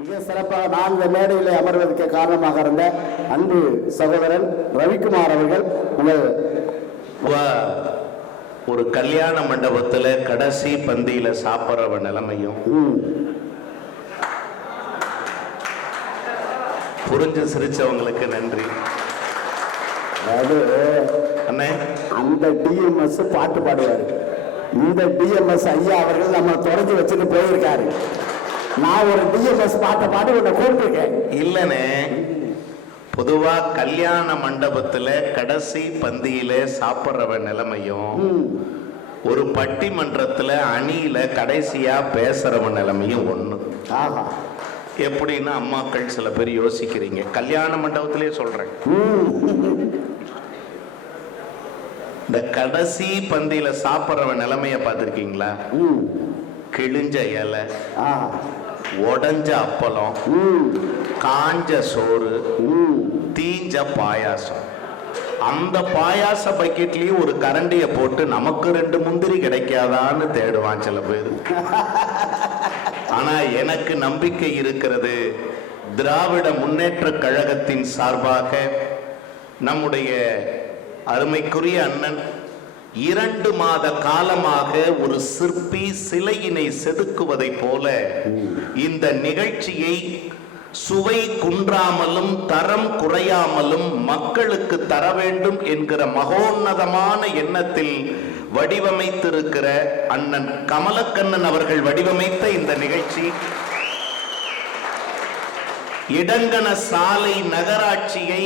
மிக சிறப்பாக நான் இந்த மேடையில் அமர்வதற்கு காரணமாக இருந்த அன்பு சகோதரன் ரவிக்குமார் அவர்கள் உங்கள் ஒரு கல்யாண மண்டபத்துல கடைசி பந்தியில சாப்பிட்ற நிலைமையும் புரிஞ்சு சிரிச்சவங்களுக்கு நன்றி. அண்ணே அந்த டிஎம்எஸ் பாட்டு பாடுவாரு. இந்த டிஎம்எஸ் ஐயா அவர்கள் நம்ம தொடங்கி வச்சுட்டு போயிருக்காரு. நான் ஒரு டிஎம்எஸ் பாட்டை பாடி உன்னை கூப்பிட்டுருக்கேன். இல்லனே, பொதுவா கல்யாண மண்டபத்துல கடைசி பந்தியில சாப்பிட்ற நிலைமையும் ஒரு பட்டிமன்றத்துல அணியில கடைசியா பேசுறவ நிலைமையும் ஒண்ணு. எப்படின்னா அம்மாக்கள் சில பேர் யோசிக்கிறீங்க, கல்யாண மண்டபத்திலே சொல்றேன். இந்த கடைசி பந்தியில சாப்பிட்ற நிலைமைய பார்த்திருக்கீங்களா? கிழிஞ்ச இலை, உடஞ்ச அப்பளம், காஞ்ச சோறு, தீஞ்ச பாயாசம். அந்த பாயாச பக்கெட்லயும் ஒரு கரண்டிய போட்டு நமக்கு 2 முந்திரி கிடைக்காதான்னு தேடுவான் சில பேர். ஆனா எனக்கு நம்பிக்கை இருக்கிறது, திராவிட முன்னேற்ற கழகத்தின் சார்பாக நம்முடைய அருமைக்குரிய அண்ணன் 2 மாத காலமாக ஒரு சிற்பி சிலையினை செதுக்குவதை போல இந்த நிகழ்ச்சியை சுவை குன்றாமலும் தரம் குறையாமலும் மக்களுக்கு தர வேண்டும் என்கிற மகோன்னதமான எண்ணத்தில் வடிவமைத்திருக்கிற அண்ணன் கமலக்கண்ணன் அவர்கள் வடிவமைத்த இந்த நிகழ்ச்சி இடங்கன சாலை நகராட்சியை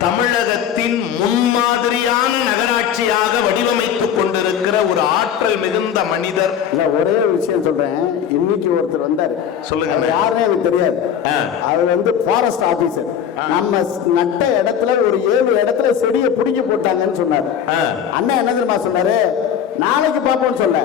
தமிழகத்தின் முன்மாதிரியான நகராட்சியாக வடிவமைத்துக் கொண்டிருக்கிற ஒரு ஆற்றல் மிகுந்த மனிதர். ஒரே விஷயம் சொல்றேன், இன்னைக்கு ஒருத்தர் வந்தாரு. சொல்லுங்க. யாருன்னு எனக்கு தெரியாது. அவர் ஃபாரஸ்ட் ஆபீசர். நம்ம நட்ட இடத்துல ஒரு 7 இடத்துல செடியை பிடிங்கி போட்டாங்கன்னு சொன்னாரு. அண்ணா என்ன தெரியுமா சொன்னாரு? நாளைக்கு பார்ப்போம்னு சொல்ல,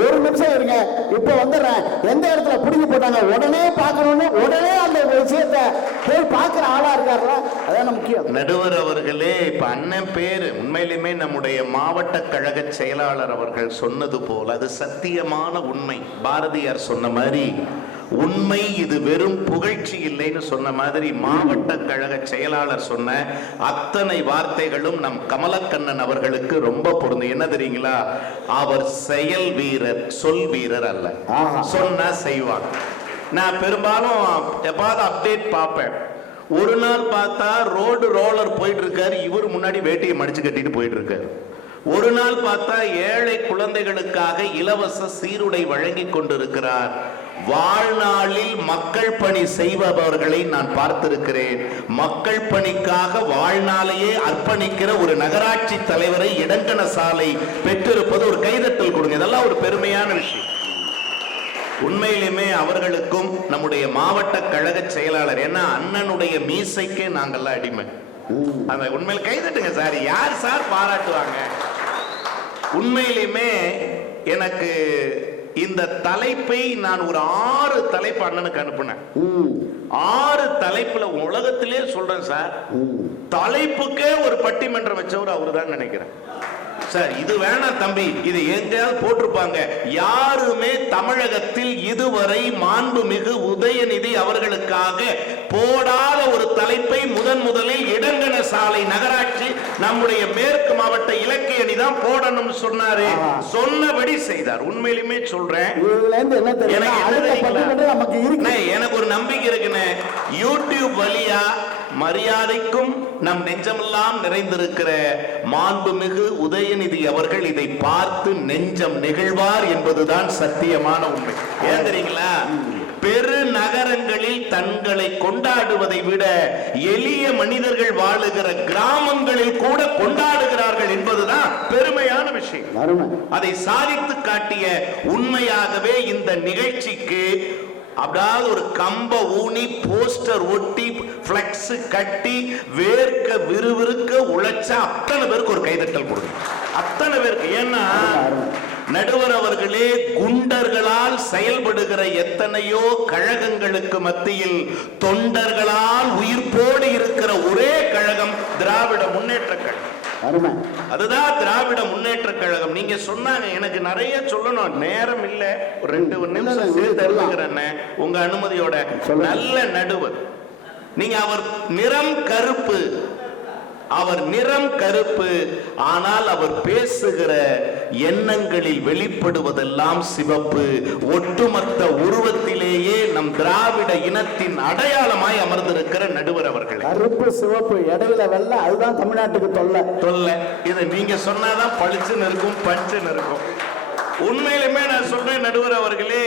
1 நிமிஷம் இருங்க, இப்ப வந்துடுறேன். எந்த இடத்துல பிடிங்கி போட்டாங்க உடனே பார்க்கணும்னு உடனே அந்த விஷயத்தை போய் பார்க்கிற ஆளா இருக்காருல, அதான் முக்கியம். நடுவர் அவர்களே, இப்ப அண்ணன் பேரு உண்மையிலுமே நம்முடைய மாவட்ட கழக செயலாளர் அவர்கள் சொன்னது போல அது சத்தியமான உண்மை. பாரதியார் சொன்ன மாதிரி உண்மை இது வெறும் புகழ்ச்சி இல்லைன்னு சொன்ன மாதிரி மாவட்ட கழக செயலாளர் சொன்ன அத்தனை வார்த்தைகளும் நம் கமலக்கண்ணன் அவர்களுக்கு ரொம்ப பொருந்தும். என்ன தெரியுங்களா? அவர் செயல் வீரர், சொல் வீரர் அல்ல. சொன்னா செய்வாங்க. நான் பெரும்பாலும் எப்பாவது அப்டேட் பார்ப்பேன். ஒரு நாள் பார்த்தா ரோடு ரோலர் போயிட்டு இருக்காரு, இவர் முன்னாடி வேட்டியை மடிச்சு கட்டிட்டு போயிட்டு இருக்காரு. ஒரு நாள் பார்த்தா ஏழை குழந்தைகளுக்காக இலவச சீருடை வழங்கி கொண்டிருக்கிறார். வாழ்நாளில் மக்கள் பணி செய்பவர்களை நான் பார்த்திருக்கிறேன். மக்கள் பணிக்காக வாழ்நாளையே அர்ப்பணிக்கிற ஒரு நகராட்சி தலைவரை இடங்கன சாலை பெற்றிருப்பது ஒரு கைதட்டல் கொடுங்க. இதெல்லாம் ஒரு பெருமையான விஷயம். உண்மையிலுமே அவர்களுக்கும் நம்முடைய மாவட்ட கழக செயலாளர், ஏன்னா அண்ணனுடைய மீசைக்கு நாங்கள்லாம் அடிமை. அந்த உண்மையில் கைதட்டுங்க சார். யார் சார் பாராட்டுவாங்க? உண்மையிலுமே எனக்கு இந்த தலைப்பை நான் ஒரு 6 தலைப்பு அண்ணனுக்கு அனுப்பினேன். 6 தலைப்புல உலகத்திலே சொல்றேன் சார், தலைப்புக்கே ஒரு பட்டிமன்றம் வச்சவர் அவரு தான் நினைக்கிறேன் சார். இது வேணாம் தம்பி, இது எங்கேயாவது போட்டிருப்பாங்க. யாருமே தமிழகத்தில் இதுவரை மாண்புமிகு உதயநிதி அவர்களுக்காக போடாத ஒரு தலைப்பை முதலில் இடங்கன சாலை நகராட்சி நம்முடைய மேற்கு மாவட்ட இலக்கிய அணி தான் போடணும்னு சொன்னாரு. சொன்னபடி செய்தார். உண்மையிலுமே சொல்றேன், எனக்கு ஒரு நம்பிக்கை இருக்குன்னு. யூடியூப் வழியா மரியாதைக்கும் நம் நெஞ்சமெல்லாம் நிறைந்திருக்கிற மாண்புமிகு உதயநிதி அவர்கள் இதை பார்த்து நெஞ்சம் நெகிழ்வார் என்பதுதான் சத்தியமான உண்மை. ஏன் தெரியுங்களா? பெரு நகரங்களில் தங்களை கொண்டாடுவதை விட எளிய மனிதர்கள் வாழுகிற கிராமங்களில் கூட கொண்டாடுகிறார்கள் என்பதுதான் பெருமையான விஷயம். அதை சாதித்து காட்டிய உண்மையாகவே இந்த நிகழ்ச்சிக்கு அதாவது ஒரு கம்ப ஊனி போஸ்டர் ஒட்டி பிளக்ஸ் கட்டி வேர்க்க விறுவிறுக்க உழைச்ச அத்தனை பேருக்கு ஒரு கைதட்டல் கொடுங்க. அத்தனை பேருக்கு. ஏன்னா நடுவர் அவர்களே, குண்டர்களால் செயல்படுகிற எத்தனையோ கழகங்களுக்கு மத்தியில் தொண்டர்களால் உயிர்ப்போடு இருக்கிற ஒரே கழகம் திராவிட முன்னேற்ற கழகம். அருமை. அதுதான் திராவிட முன்னேற்ற கழகம். நீங்க சொன்னாங்க, எனக்கு நிறைய சொல்லணும், நேரம் இல்ல. ஒரு 2 நிமிஷம் சேர்த்து எழுதுகிறேன் உங்க அனுமதியோட. நல்ல நடுவர் நீங்க. அவர் நிறம் கருப்பு, அவர் நிறம் கருப்பு, ஆனால் அவர் பேசுகிற எண்ணங்களில் வெளிப்படுவதெல்லாம் சிவப்பு. ஒட்டுமொத்த உருவத்திலேயே நம் திராவிட இனத்தின் அடையாளமாய் அமர்ந்திருக்கிற நடுவர் அவர்கள். கருப்பு சிவப்பு இடையில வெள்ளை, அதுதான் தமிழ்நாட்டுக்கு தொல்லை. இதை நீங்க சொன்னாதான் பளிச்சுன்னு இருக்கும், பஞ்சுன்னு இருக்கும். உண்மையிலுமே நான் சொல்றேன் நடுவர் அவர்களே,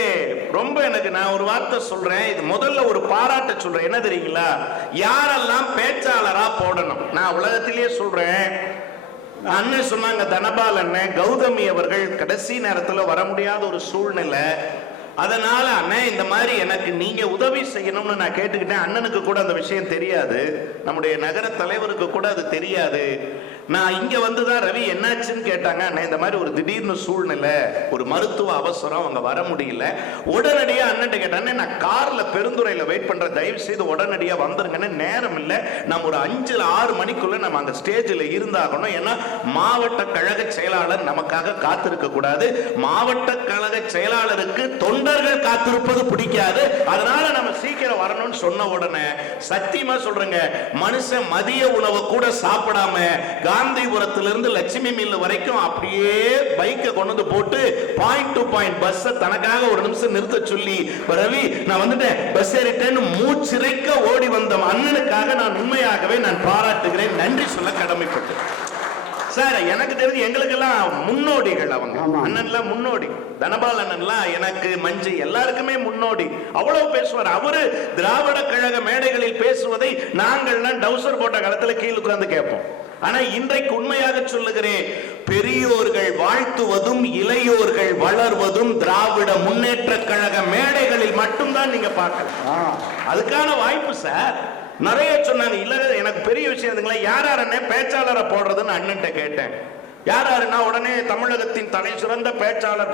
ரொம்ப எனக்கு, நான் ஒரு வார்த்தை சொல்றேன், இது முதல்ல ஒரு பாராட்ட சொல்றேன். என்ன தெரியுங்களா, யாரெல்லாம் பேச்சாளரா போடணும், நான் உலகத்திலேயே சொல்றேன். அண்ணன் சொன்னாங்க, தனபால் அண்ணன், கௌதமி அவர்கள் கடைசி நேரத்துல வர முடியாத ஒரு சூழ்நிலை, அதனால அண்ணன் இந்த மாதிரி எனக்கு நீங்க உதவி செய்யணும்னு நான் கேட்டுக்கிட்டேன். அண்ணனுக்கு கூட அந்த விஷயம் தெரியாது, நம்முடைய நகர தலைவருக்கு கூட அது தெரியாது. நான் இங்க வந்துதான் ரவி என்னாச்சுன்னு கேட்டாங்க. அண்ணன் இந்த மாதிரி ஒரு திடீர்னு சூழ்நிலை, ஒரு மருத்துவ அவசரம், அவங்க வர முடியல. உடனடியா அண்ணன் கேட்டாங்க, நான் கார்ல பெருந்துறையில வெயிட் பண்ற, தயவு செய்து உடனடியா வந்துருங்கன்னு. நேரம் இல்லை, நம்ம ஒரு 5-6 மணிக்குள்ள நம்ம அங்க ஸ்டேஜில் இருந்தாகணும். ஏன்னா மாவட்ட கழக செயலாளர் நமக்காக காத்திருக்க கூடாது. மாவட்ட கழக செயலாளருக்கு தொண்டர்கள் காத்திருப்பது பிடிக்காது. அதனால நம்ம சீக்கிரம் வரணும்னு சொன்ன உடனே சத்தியமா சொல்றேங்க, மனுஷன் மதிய உணவு கூட சாப்பிடாம காந்திபுரத்திலிருந்து லட்சுமி மில் வரைக்கும் அப்படியே பைக்கை கொண்டு போட்டு பாயிண்ட் டு பாயிண்ட் பஸ் தனக்காக ஒரு நிமிஷம் நிறுத்த சொல்லி, ரவி நான் வந்துட்டேன், பஸ் ஏறிட்டேன்னு மூச்சிறைக்க ஓடி வந்த அண்ணனுக்காக நான் உண்மையாகவே நான் பாராட்டுகிறேன், நன்றி சொல்ல கடமைப்பட்டு. சார் எனக்கு தெரிஞ்சு எங்களுக்கெல்லாம் முன்னோடிகள் அவங்க. அண்ணன்லாம் முன்னோடி, தனபால் அண்ணன்லாம் எனக்கு மஞ்சு எல்லாருக்குமே முன்னோடி. அவ்வளவு பேசுவார் அவரு. திராவிட கழக மேடைகளில் பேசுவதை நாங்கள்லாம் டவுசர் போட்ட காலத்துல கீழே உட்கார்ந்து கேட்போம். ஆனா இன்றைக்கு உண்மையாக சொல்லுகிறேன், பெரியோர்கள் வாழ்த்துவதும் இளையோர்கள் வளர்வதும் திராவிட முன்னேற்ற கழக மேடைகளில் மட்டும்தான் நீங்க பார்க்கலாம். அதுக்கான வாய்ப்பு சார் நிறைய சொன்னாங்க. இல்ல எனக்கு பெரிய விஷயம், யார் பேச்சாளரை போடுறதுன்னு அண்ணன்ட்ட கேட்டேன். யாருன்னா உடனே தமிழகத்தின் தலை சிறந்த பேச்சாளர்